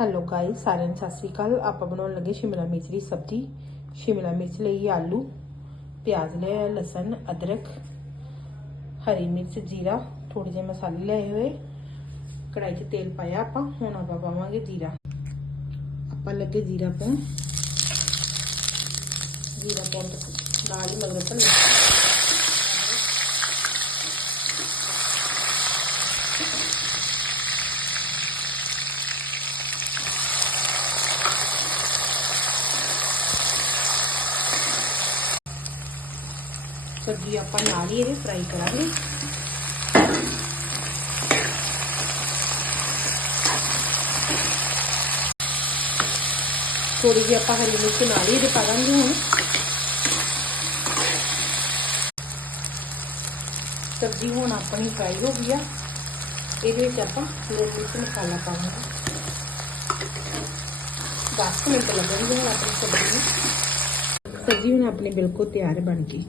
Hello guys, सारे सत श्री अकाल। आप बनाने लगे शिमला मिर्च की सब्जी। शिमला मिर्च लिए आलू, प्याज लिया, लसन, अदरक, हरी मिर्च, जीरा, थोड़े जे मसाले लियाए हुए। कढ़ाई च तेल पाया आप। हुण आप पावांगे जीरा। आप लगे जीरा पाउण। जीरा पाउण तो नाल ही मगर भुन्नो। सब्जी आप नाल ही फ्राई करांगे। थोड़ी जी आप हरी मिर्च नाल ही पा देंगे। हुण सब्जी हुण अपनी फ्राई हो गई है। ये आप लूण मिर्च मसाला पावांगे। 10 मिनट लगेंगे हुण अपनी सब्जी में। सब्जी हुण अपनी बिल्कुल तैयार बन गई।